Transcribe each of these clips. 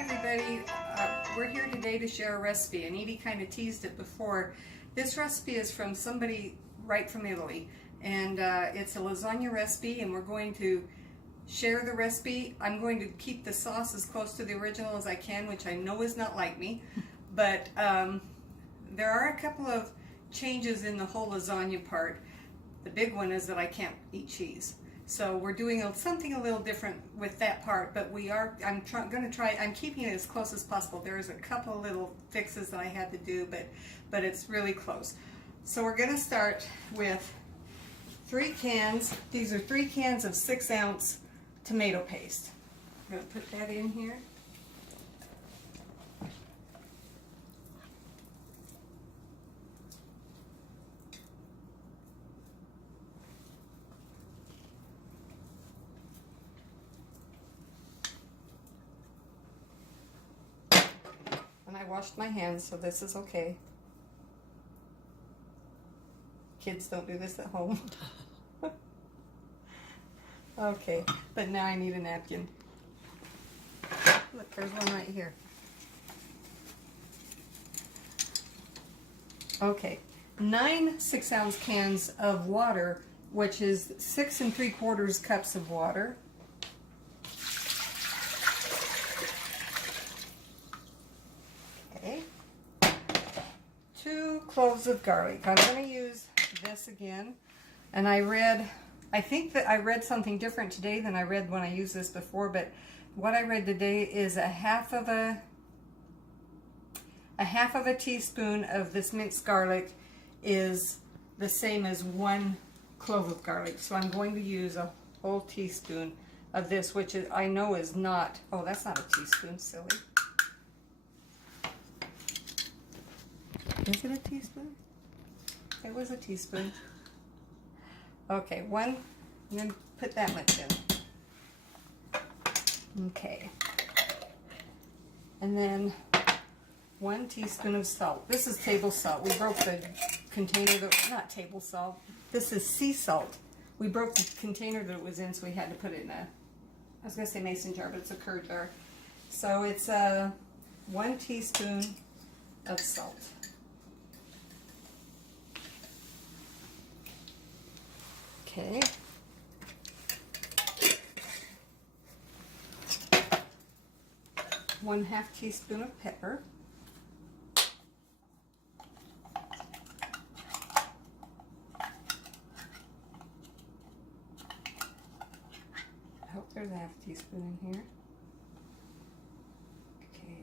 Hi everybody, we're here today to share a recipe, and Edie kind of teased it before. This recipe is from somebody right from Italy, and it's a lasagna recipe, and we're going to share the recipe. I'm going to keep the sauce as close to the original as I can, which I know is not like me, but there are a couple of changes in the whole lasagna part. The big one is that I can't eat cheese. So we're doing something a little different with that part, but I'm keeping it as close as possible. There's a couple little fixes that I had to do, but it's really close. So we're going to start with 3 cans. These are 3 cans of 6-ounce tomato paste. I'm going to put that in here. And I washed my hands, so this is okay. Kids don't do this at home. Okay, but now I need a napkin. Look, there's one right here. Okay, 9 6-ounce cans of water, which is 6 3/4 cups of water. Okay, 2 cloves of garlic. I'm going to use this again, and I think that I read something different today than I read when I used this before, but what I read today is a half of a teaspoon of this minced garlic is the same as 1 clove of garlic. So I'm going to use a whole teaspoon of this, which is, I know is not, oh, that's not a teaspoon, silly. Is it a teaspoon? It was a teaspoon. Okay, 1, and then put that much in. Okay. And then 1 teaspoon of salt. This is table salt. We broke the container, not table salt. This is sea salt. We broke the container that it was in, so we had to put it in I was going to say mason jar, but it's a curd jar. So it's 1 teaspoon of salt. Okay. One half teaspoon of pepper. I hope there's a half teaspoon in here. Okay.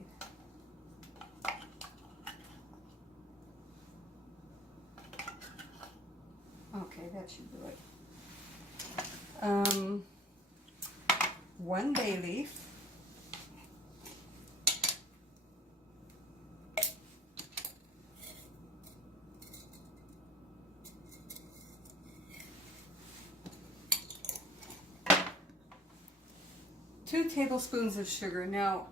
Okay, that should do it. 1 bay leaf. Two tablespoons of sugar. Now,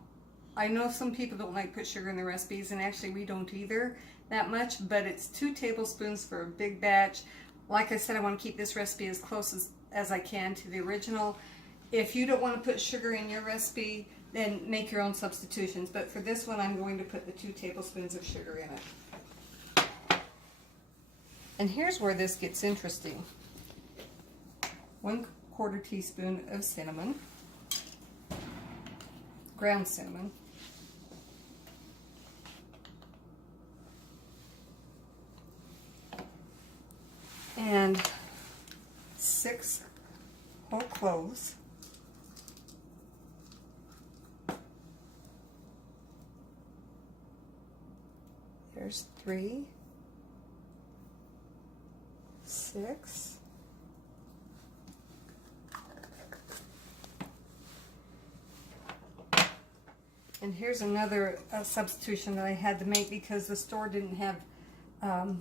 I know some people don't like to put sugar in their recipes, and actually we don't either that much, but it's 2 tablespoons for a big batch. Like I said, I want to keep this recipe as close as I can to the original. If you don't want to put sugar in your recipe, then make your own substitutions. But for this one, I'm going to put the 2 tablespoons of sugar in it. And here's where this gets interesting. 1/4 teaspoon of cinnamon, ground cinnamon. And 6 whole cloves. There's 3, 6, and here's another substitution that I had to make because the store didn't have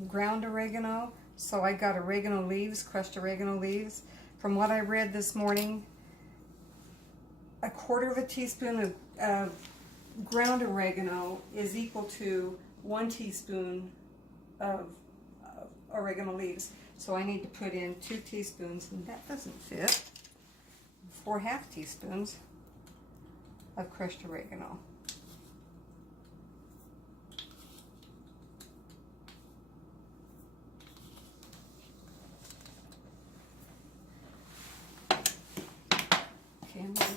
ground oregano. So I got oregano leaves, crushed oregano leaves. From what I read this morning, 1/4 teaspoon of ground oregano is equal to 1 teaspoon of oregano leaves. So I need to put in 2 teaspoons, and that doesn't fit. 4 half teaspoons of crushed oregano.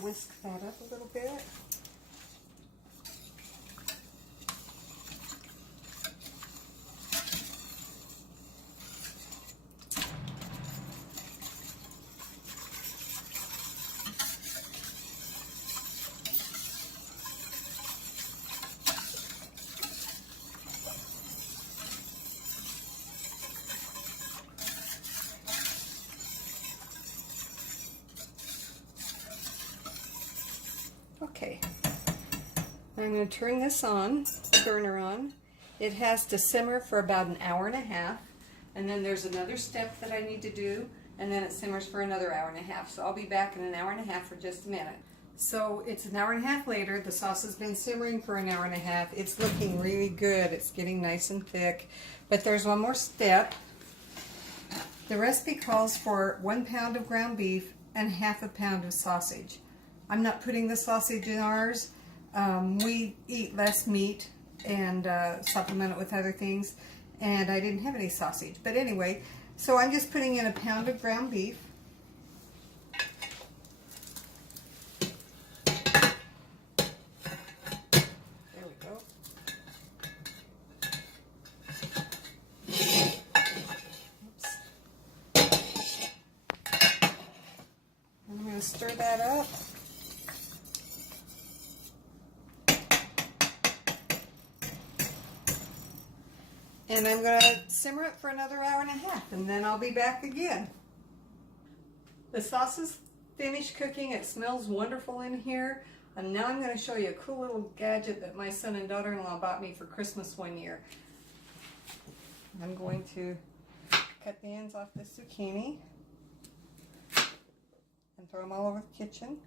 whisk that up a little bit. Okay, I'm going to turn this on, the burner on. It has to simmer for about an hour and a half, and then there's another step that I need to do, and then it simmers for another hour and a half. So I'll be back in an hour and a half for just a minute. So it's an hour and a half later. The sauce has been simmering for an hour and a half. It's looking really good. It's getting nice and thick, but there's one more step. The recipe calls for 1 pound of ground beef and half a pound of sausage. I'm not putting the sausage in ours. We eat less meat and supplement it with other things, and I didn't have any sausage. But anyway, so I'm just putting in a pound of ground beef. There we go. Oops. I'm going to stir that up. And I'm going to simmer it for another hour and a half, and then I'll be back again. The sauce is finished cooking. It smells wonderful in here. And now I'm going to show you a cool little gadget that my son and daughter-in-law bought me for Christmas one year. I'm going to cut the ends off this zucchini and throw them all over the kitchen.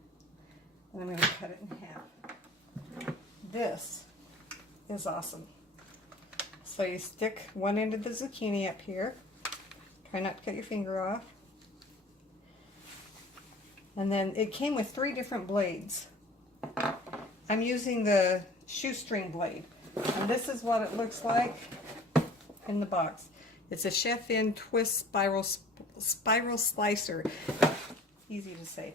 And I'm going to cut it in half. This is awesome. So you stick one end of the zucchini up here. Try not to cut your finger off. And then it came with 3 different blades. I'm using the shoestring blade. And this is what it looks like in the box. It's a chef-in twist spiral slicer. Easy to say.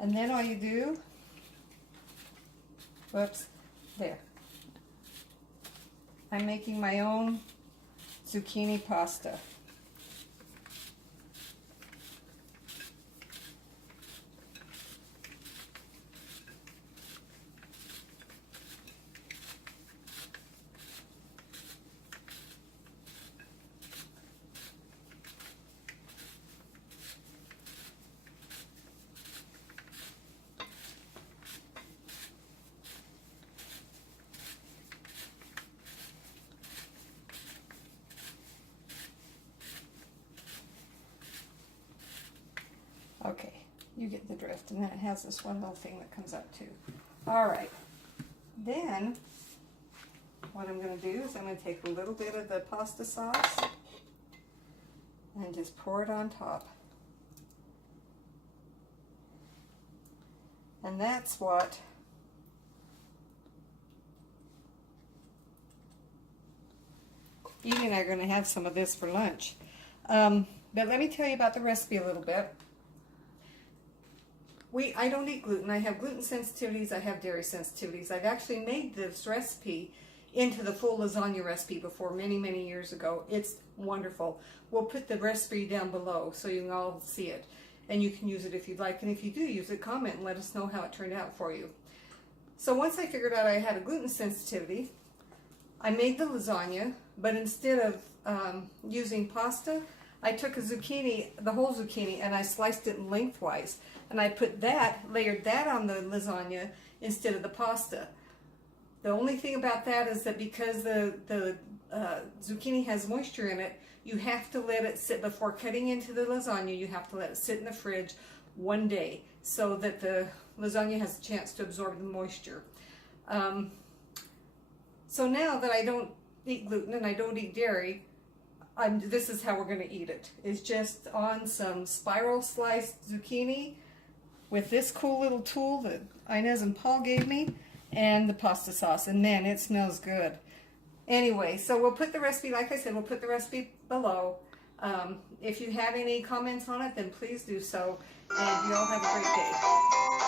And then all you do, whoops, there. I'm making my own zucchini pasta. Okay, you get the drift, and then it has this one little thing that comes up too. All right, then what I'm going to do is I'm going to take a little bit of the pasta sauce and just pour it on top. And that's what Edie and I are going to have some of this for lunch. But let me tell you about the recipe a little bit. I don't eat gluten. I have gluten sensitivities. I have dairy sensitivities. I've actually made this recipe into the full lasagna recipe before many, many years ago. It's wonderful. We'll put the recipe down below so you can all see it. And you can use it if you'd like. And if you do use it, comment and let us know how it turned out for you. So once I figured out I had a gluten sensitivity, I made the lasagna, but instead of using pasta, I took a zucchini, the whole zucchini, and I sliced it lengthwise. And I put that, layered that on the lasagna instead of the pasta. The only thing about that is that because the zucchini has moisture in it, you have to let it sit before cutting into the lasagna. You have to let it sit in the fridge 1 day so that the lasagna has a chance to absorb the moisture. So now that I don't eat gluten and I don't eat dairy, this is how we're going to eat it. It's just on some spiral sliced zucchini with this cool little tool that Inez and Paul gave me, and the pasta sauce, and man, it smells good. Anyway, so we'll put the recipe, like I said, we'll put the recipe below. If you have any comments on it, then please do so, and you all have a great day.